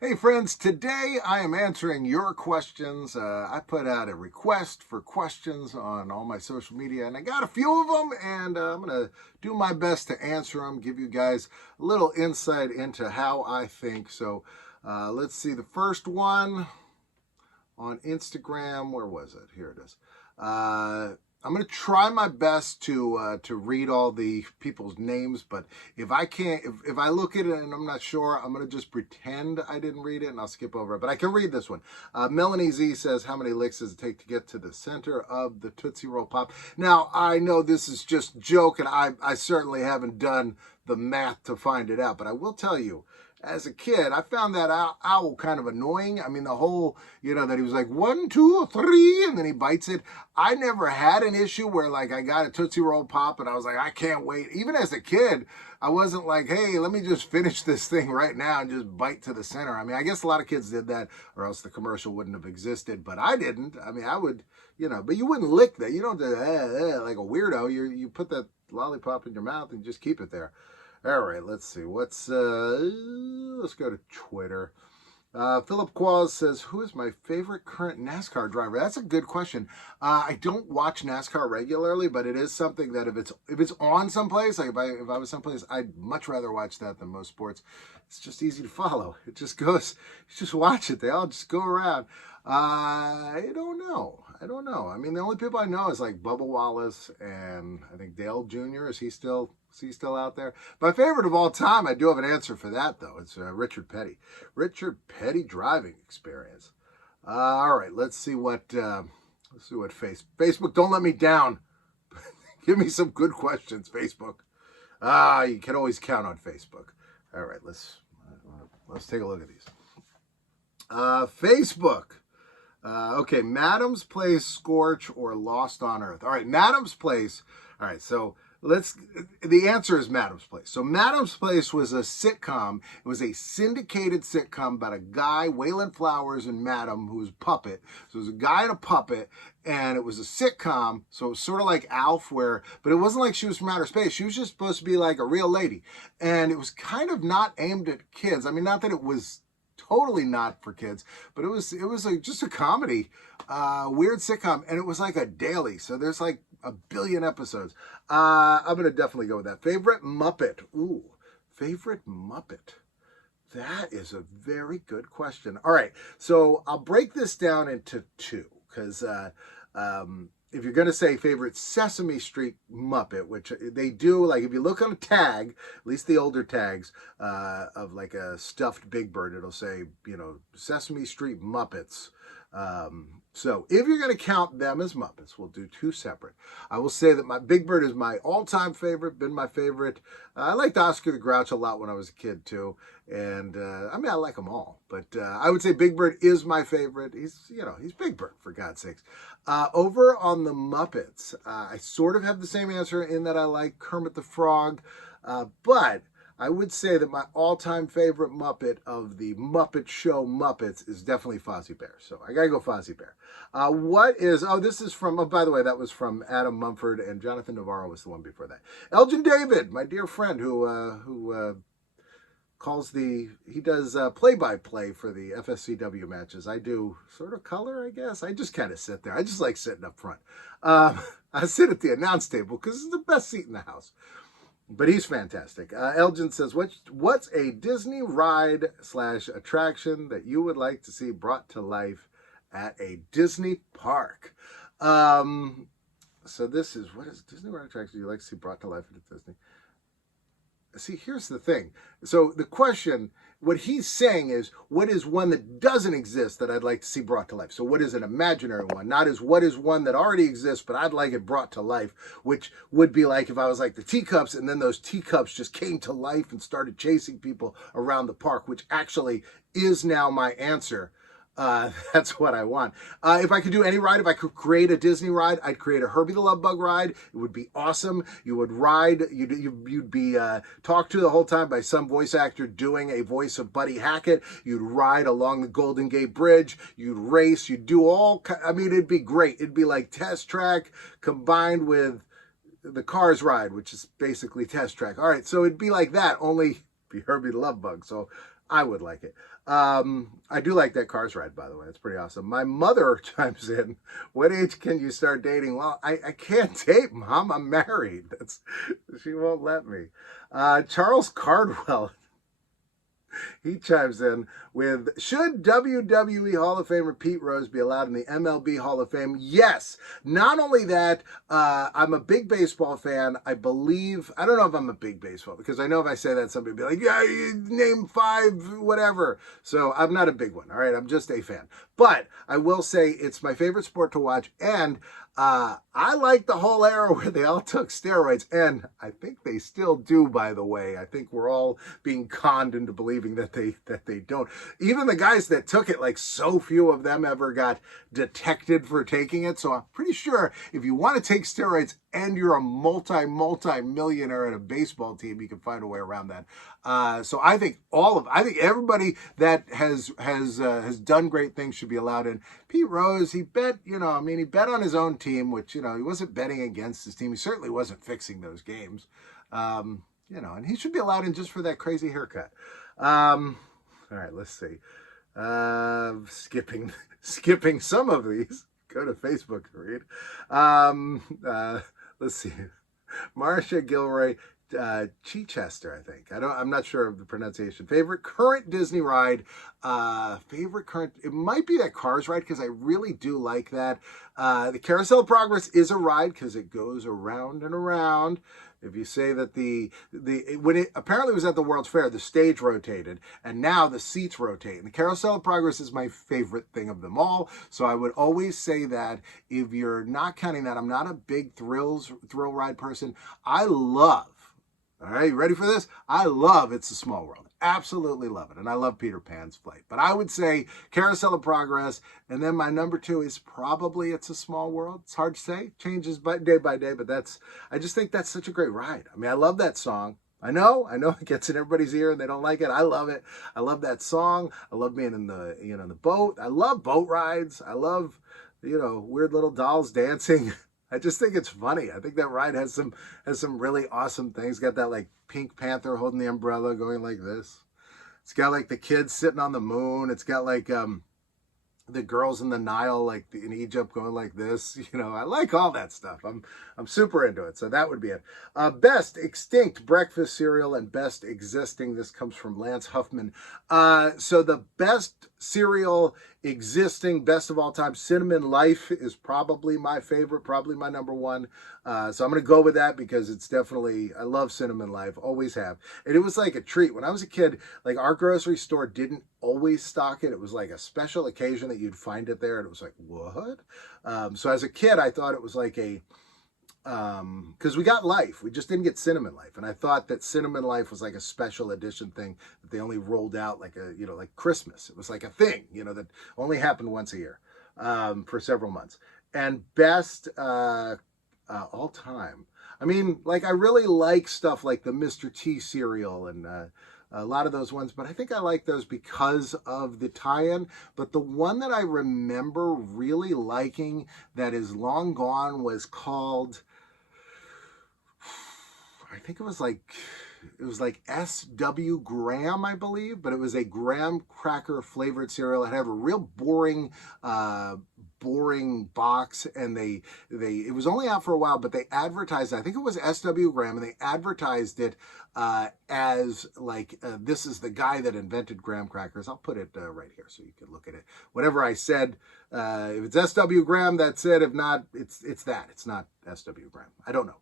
Hey friends, today I am answering your questions. I put out a request for questions on all my social media, and I got a few of them, and I'm going to do my best to answer them, give you guys a little insight into how I think. So let's see. The first one on Instagram, where was it? Here it is. I'm going to try my best to read all the people's names, but if I can't, if I look at it and I'm not sure, I'm going to just pretend I didn't read it and I'll skip over it. But I can read this one. Melanie Z says, "How many licks does it take to get to the center of the Tootsie Roll Pop?" Now I know this is just joke, and I certainly haven't done the math to find it out, but I will tell you, as a kid, I found that owl kind of annoying. I mean, the whole, that he was like, 1, 2, 3, and then he bites it. I never had an issue where, like, I got a Tootsie Roll Pop and I was like, I can't wait. Even as a kid, I wasn't like, hey, let me just finish this thing right now and just bite to the center. I mean, I guess a lot of kids did that, or else the commercial wouldn't have existed, but I didn't. I mean, I would, but you wouldn't lick that. You don't do like a weirdo. You put that lollipop in your mouth and just keep it there. All right, let's see. Let's go to Twitter. Philip Quaz says, "Who is my favorite current NASCAR driver?" That's a good question. I don't watch NASCAR regularly, but it is something that if it's on someplace, like if I was someplace, I'd much rather watch that than most sports. It's just easy to follow. It just goes. You just watch it. They all just go around. I don't know. I mean, the only people I know is like Bubba Wallace and I think Dale Jr. Is he still out there? My favorite of all time, I do have an answer for that though. It's Richard Petty. Richard Petty driving experience. All right, let's see what Facebook. Don't let me down. Give me some good questions, Facebook. You can always count on Facebook. All right, let's take a look at these. Facebook. Okay, Madam's Place, Scorch, or Lost on Earth. All right, Madam's Place. All right, so the answer is Madam's Place. So Madam's Place was a sitcom. It was a syndicated sitcom about a guy, Wayland Flowers, and Madam, who was a puppet. So it was a guy and a puppet, and it was a sitcom. So it was sort of like Alf, but it wasn't like she was from outer space. She was just supposed to be like a real lady. And it was kind of not aimed at kids. I mean, not that it was totally not for kids, but it was just a comedy, weird sitcom, and it was like a daily. So there's like a billion episodes. I'm gonna definitely go with that. Favorite Muppet? Ooh, favorite Muppet. That is a very good question. All right, so I'll break this down into two because if you're going to say favorite Sesame Street Muppet, which they do, like if you look on a tag, at least the older tags of like a stuffed Big Bird, it'll say, Sesame Street Muppets. So if you're going to count them as Muppets, we'll do two separate. I will say that my Big Bird is my all-time favorite, been my favorite. I liked Oscar the Grouch a lot when I was a kid too. And I mean, I like them all, but I would say Big Bird is my favorite. He's Big Bird, for God's sakes. Over on the Muppets, I sort of have the same answer in that I like Kermit the Frog, but I would say that my all-time favorite Muppet of the Muppet Show Muppets is definitely Fozzie Bear. So I gotta go Fozzie Bear. This is from, by the way, that was from Adam Mumford, and Jonathan Navarro was the one before that. Elgin David, my dear friend who he does play-by-play for the FSCW matches. I do sort of color, I guess. I just kind of sit there. I just like sitting up front. I sit at the announce table because it's the best seat in the house. But he's fantastic. Elgin says, what's a Disney ride / attraction that you would like to see brought to life at a Disney park? So this is, what is Disney ride attraction you'd like to see brought to life at Disney? See, here's the thing. So the question, what he's saying is, what is one that doesn't exist that I'd like to see brought to life? So what is an imaginary one? Not as what is one that already exists, but I'd like it brought to life, which would be like if I was like the teacups, and then those teacups just came to life and started chasing people around the park, which actually is now my answer. That's what I want. If I could do any ride, if I could create a Disney ride, I'd create a Herbie the Love Bug ride. It would be awesome. You would ride, you'd be talked to the whole time by some voice actor doing a voice of Buddy Hackett. You'd ride along the Golden Gate Bridge. You'd race. You'd do it'd be great. It'd be like Test Track combined with the Cars ride, which is basically Test Track. All right, so it'd be like that, only be Herbie the Love Bug. So I would like it. I do like that Cars ride, by the way. It's pretty awesome. My mother chimes in. What age can you start dating? Well, I can't date, Mom. I'm married. She won't let me. Charles Cardwell, he chimes in with, should WWE Hall of Famer Pete Rose be allowed in the MLB Hall of Fame? Yes. Not only that, I'm a big baseball fan. I believe, I don't know if I'm a big baseball, because I know if I say that, somebody will be like, yeah, you name five, whatever. So I'm not a big one, all right? I'm just a fan. But I will say it's my favorite sport to watch, and I like the whole era where they all took steroids, and I think they still do, by the way. I think we're all being conned into believing that they don't. Even the guys that took it, like, so few of them ever got detected for taking it. So I'm pretty sure if you want to take steroids and you're a multi millionaire at a baseball team, you can find a way around that. So I think everybody that has done great things should be allowed in. Pete Rose, he bet, he bet on his own team, which, he wasn't betting against his team. He certainly wasn't fixing those games. And he should be allowed in just for that crazy haircut. All right, let's see. Skipping some of these. Go to Facebook to read. Let's see. Marcia Gilroy, Chichester, I think. I'm not sure of the pronunciation. Favorite current Disney ride. It might be that Cars ride, because I really do like that. The Carousel of Progress is a ride because it goes around and around. If you say that when it apparently was at the World's Fair, the stage rotated, and now the seats rotate. And the Carousel of Progress is my favorite thing of them all. So I would always say that. If you're not counting that, I'm not a big thrill ride person. All right, you ready for this? I love It's a Small World. Absolutely love it. And I love Peter Pan's flight. But I would say Carousel of Progress. And then my number 2 is probably It's a Small World. It's hard to say. Changes day by day. But I just think that's such a great ride. I mean, I love that song. I know it gets in everybody's ear and they don't like it. I love it. I love that song. I love being in the boat. I love boat rides. I love, weird little dolls dancing. I just think it's funny. I think that ride has some really awesome things. Got that, like, Pink Panther holding the umbrella going like this. It's got, like, the kids sitting on the moon. It's got, like, the girls in the Nile, like in Egypt, going like this. I like all that stuff. I'm super into it. So that would be it. Best extinct breakfast cereal and best existing. This comes from Lance Huffman. So the best cereal existing, best of all time, Cinnamon Life is probably my favorite, probably my number 1. So I'm going to go with that because it's definitely, I love Cinnamon Life, always have. And it was like a treat. When I was a kid, like, our grocery store didn't always stock it. It was like a special occasion that you'd find it there. And it was like, what? So as a kid, I thought it was like because we got Life. We just didn't get Cinnamon Life. And I thought that Cinnamon Life was like a special edition thing that they only rolled out like like Christmas. It was like a thing, that only happened once a year for several months. And best all time. I mean, like, I really like stuff like the Mr. T cereal and a lot of those ones, but I think I like those because of the tie-in. But the one that I remember really liking that is long gone was called, I think it was like S.W. Graham, I believe, but it was a graham cracker flavored cereal. It had a real boring box, and it was only out for a while, but they advertised, I think it was S.W. Graham, and they advertised it as like, this is the guy that invented graham crackers. I'll put it right here so you can look at it. Whatever I said, if it's S.W. Graham, that's it. If not, it's that. It's not S.W. Graham. I don't know.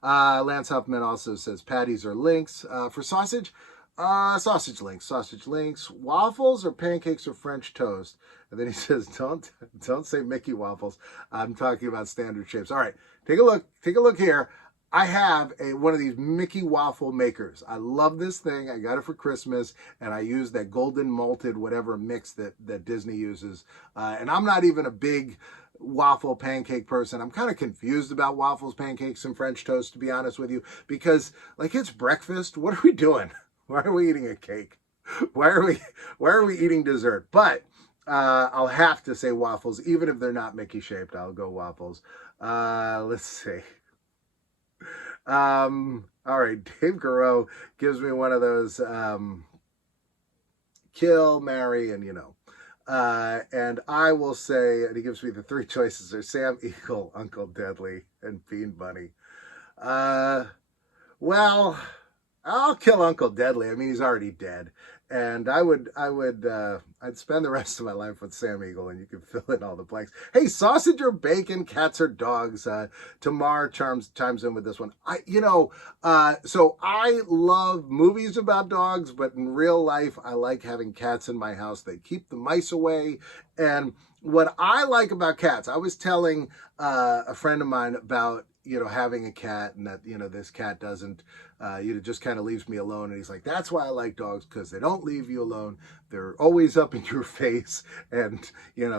Lance Huffman also says patties or links. For sausage, sausage links, waffles or pancakes or French toast. And then he says, don't say Mickey waffles. I'm talking about standard shapes. All right, take a look here. I have one of these Mickey waffle makers. I love this thing. I got it for Christmas, and I use that golden malted whatever mix that Disney uses. And I'm not even a big waffle pancake person. I'm kind of confused about waffles, pancakes, and French toast, to be honest with you, because, like, it's breakfast. What are we doing? Why are we eating a cake? Why are we eating dessert? But I'll have to say waffles, even if they're not Mickey shaped. I'll go waffles. Let's see. All right, Dave Garreau gives me one of those kill, marry, and and I will say, and he gives me the three choices are Sam Eagle, Uncle Deadly, and Bean Bunny. Uh, well, I'll kill Uncle Deadly. I mean, he's already dead. And I'd spend the rest of my life with Sam Eagle, and you can fill in all the blanks. Hey, sausage or bacon, cats or dogs? Tamar chimes in with this one. So I love movies about dogs, but in real life, I like having cats in my house. They keep the mice away. And what I like about cats, I was telling a friend of mine about having a cat, and that this cat doesn't just kind of leaves me alone. And he's like, that's why I like dogs, because they don't leave you alone. They're always up in your face and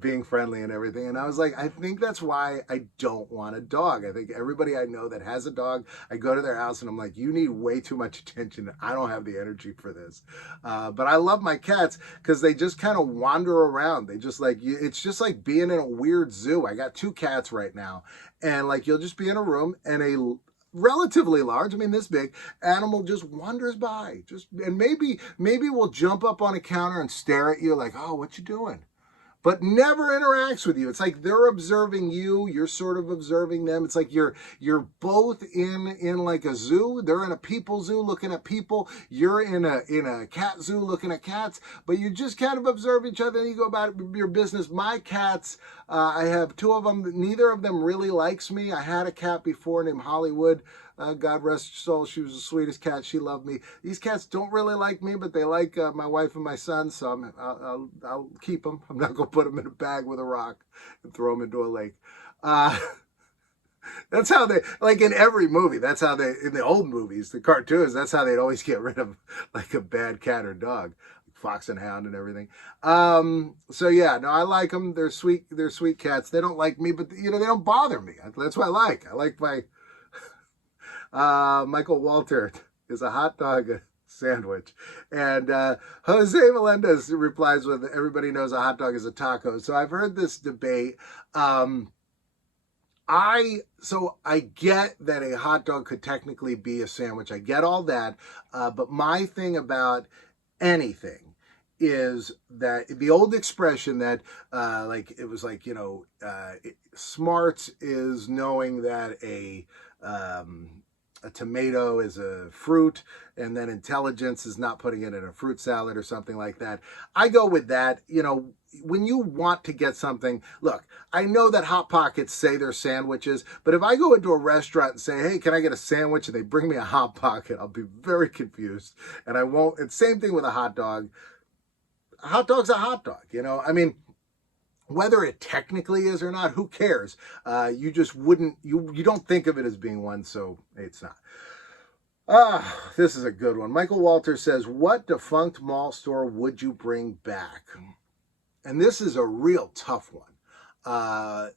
being friendly and everything. And I was like, I think that's why I don't want a dog. I think everybody I know that has a dog, I go to their house and I'm like, you need way too much attention. I don't have the energy for this. But I love my cats because they just kind of wander around. They just it's just like being in a weird zoo. I got two cats right now, and you'll just be in a room and a relatively large, I mean this big, animal just wanders by, and maybe will jump up on a counter and stare at you like, oh, what you doing? But never interacts with you. It's like they're observing you, you're sort of observing them. It's like you're both in like a zoo. They're in a people zoo looking at people. You're in a cat zoo looking at cats, but you just kind of observe each other and you go about your business. My cats, I have two of them. Neither of them really likes me. I had a cat before named Hollywood. God rest her soul. She was the sweetest cat. She loved me. These cats don't really like me, but they like my wife and my son, so I'll keep them. I'm not going to put them in a bag with a rock and throw them into a lake. That's how they, in every movie, that's how they, in the old movies, the cartoons, that's how they'd always get rid of a bad cat or dog. Fox and Hound and everything. So yeah, no, I like them. They're sweet cats. They don't like me, but they don't bother me. That's what I like. I like my... Michael Walter is a hot dog sandwich. And Jose Melendez replies with, everybody knows a hot dog is a taco. So I've heard this debate. I get that a hot dog could technically be a sandwich. I get all that. But my thing about anything is that the old expression that smarts is knowing that a tomato is a fruit, and then intelligence is not putting it in a fruit salad or something like that. I go with that. When you want to get something, look, I know that Hot Pockets say they're sandwiches, but if I go into a restaurant and say, hey, can I get a sandwich? And they bring me a Hot Pocket, I'll be very confused, and I won't. It's same thing with a hot dog. A hot dog's a hot dog, I mean, whether it technically is or not, who cares? You just wouldn't, you don't think of it as being one, so it's not. This is a good one. Michael Walter says, what defunct mall store would you bring back? And this is a real tough one.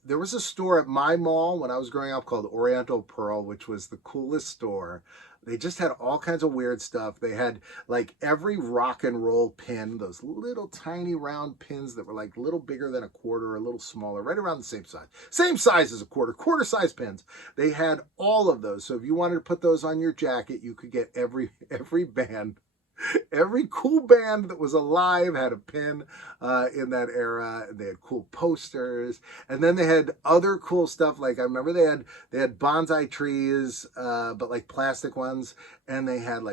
There was a store at my mall when I was growing up called Oriental Pearl, which was the coolest store. They just had all kinds of weird stuff. They had every rock and roll pin, those little tiny round pins that were a little bigger than a quarter, a little smaller, right around the same size. Same size as a quarter size pins. They had all of those. So if you wanted to put those on your jacket, you could get every band. Every cool band that was alive had a pin in that era. They had cool posters, and then they had other cool stuff. I remember they had bonsai trees, but plastic ones, and they had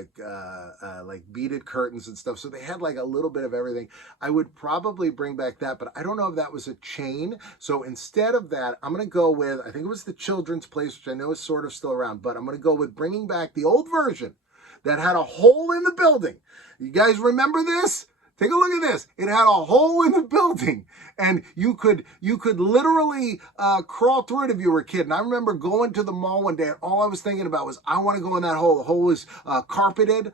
beaded curtains and stuff. So they had a little bit of everything. I would probably bring back that, but I don't know if that was a chain. So instead of that, I'm gonna go with, I think it was the Children's Place, which I know is sort of still around, but I'm gonna go with bringing back the old version that had a hole in the building. You guys remember this? Take a look at this. It had a hole in the building, and you could literally crawl through it if you were a kid. And I remember going to the mall one day, and all I was thinking about was, I want to go in that hole. The hole was carpeted,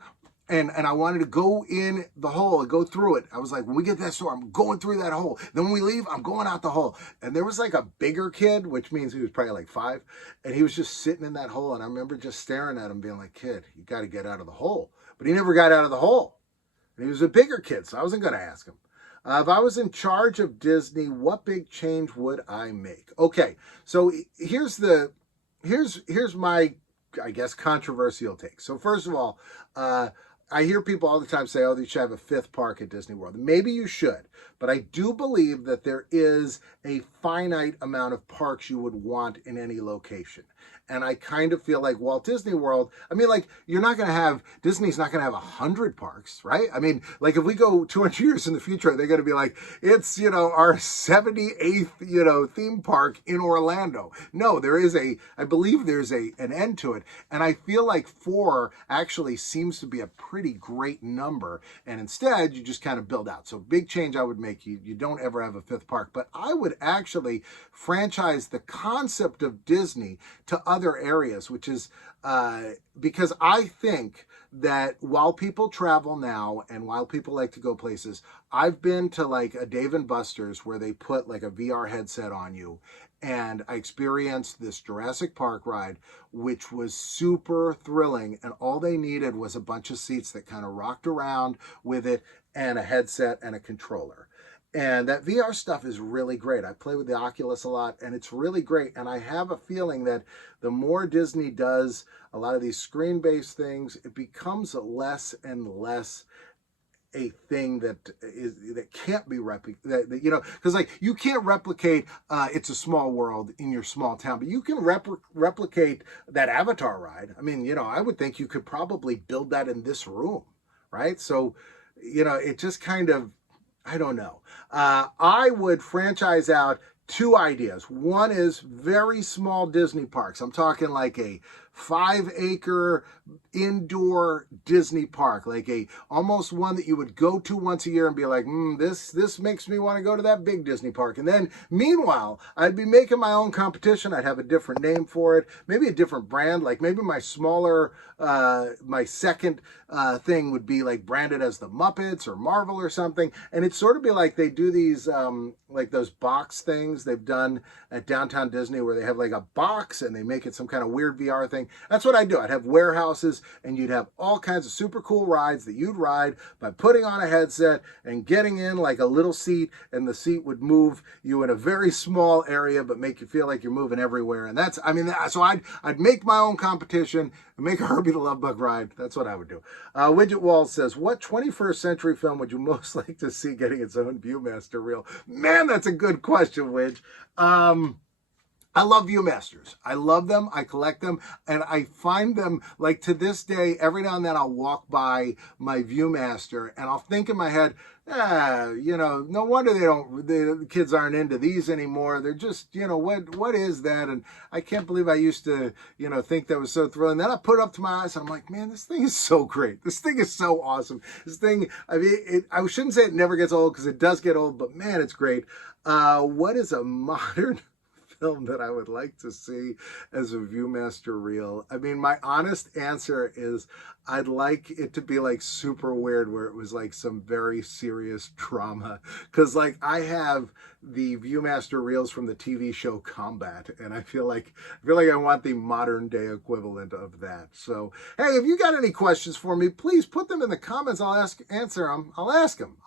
and I wanted to go in the hole and go through it. I was like, when we get to that store, I'm going through that hole. Then when we leave, I'm going out the hole. And there was a bigger kid, which means he was probably 5, and he was just sitting in that hole. And I remember just staring at him being like, kid, you got to get out of the hole. But he never got out of the hole. And he was a bigger kid, so I wasn't going to ask him. If I was in charge of Disney, what big change would I make? Okay, so here's my, I guess, controversial take. So first of all, I hear people all the time say, oh, they should have a fifth park at Disney World. Maybe you should, but I do believe that there is a finite amount of parks you would want in any location. And I kind of feel like Walt Disney World, I mean, like, you're not going to have, Disney's not going to have 100 parks, right? I mean, like, if we go 200 years in the future, they're going to be like, it's, our 78th, theme park in Orlando. No, I believe there's an end to it. And I feel like 4 actually seems to be a pretty great number. And instead, you just kind of build out. So big change I would make, you don't ever have a fifth park. But I would actually franchise the concept of Disney to other areas, which is because I think that while people travel now and while people like to go places, I've been to like a Dave & Buster's where they put like a VR headset on you, and I experienced this Jurassic Park ride, which was super thrilling, and all they needed was a bunch of seats that kind of rocked around with it and a headset and a controller. And that VR stuff is really great. I play with the Oculus a lot, and it's really great. And I have a feeling that the more Disney does a lot of these screen-based things, it becomes less and less a thing that can't be replicated. Because like you can't replicate It's a Small World in your small town, but you can replicate that Avatar ride. I mean, I would think you could probably build that in this room, right? So, it just kind of, I don't know. I would franchise out 2 ideas. One is very small Disney parks. I'm talking like a 5-acre indoor Disney park, like almost one that you would go to once a year and be like, this makes me want to go to that big Disney park. And then meanwhile, I'd be making my own competition. I'd have a different name for it, maybe a different brand. Like maybe my smaller, my second thing would be like branded as the Muppets or Marvel or something. And it'd sort of be like they do these, like those box things they've done at Downtown Disney where they have like a box and they make it some kind of weird VR thing. That's what I do. I'd have warehouses and you'd have all kinds of super cool rides that you'd ride by putting on a headset and getting in like a little seat, and the seat would move you in a very small area but make you feel like you're moving everywhere. And so I'd make my own competition and make a Herbie the Love Bug ride. That's what I would do. Widget Wall says, what 21st century film would you most like to see getting its own Viewmaster reel? Man, that's a good question, Widge. I love Viewmasters. I love them. I collect them. And I find them, like to this day, every now and then I'll walk by my Viewmaster and I'll think in my head, no wonder the kids aren't into these anymore. They're just, what is that? And I can't believe I used to, think that was so thrilling. Then I put it up to my eyes and I'm like, man, this thing is so great. This thing is so awesome. This thing, I shouldn't say it never gets old because it does get old, but man, it's great. What is a modern film that I would like to see as a Viewmaster reel? I mean, my honest answer is I'd like it to be like super weird where it was like some very serious trauma. Because like I have the Viewmaster reels from the TV show Combat, and I feel like I want the modern day equivalent of that. So, hey, if you got any questions for me, please put them in the comments. I'll answer them. I'll ask them.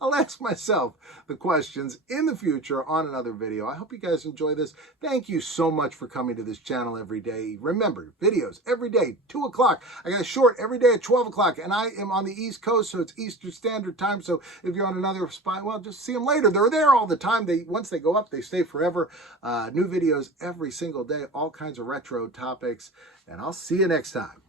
I'll ask myself the questions in the future on another video. I hope you guys enjoy this. Thank you so much for coming to this channel every day. Remember, videos every day, 2 o'clock. I got a short every day at 12 o'clock, and I am on the East Coast, so it's Eastern Standard Time. So if you're on another spot, well, just see them later. They're there all the time. Once they go up, they stay forever. New videos every single day, all kinds of retro topics, and I'll see you next time.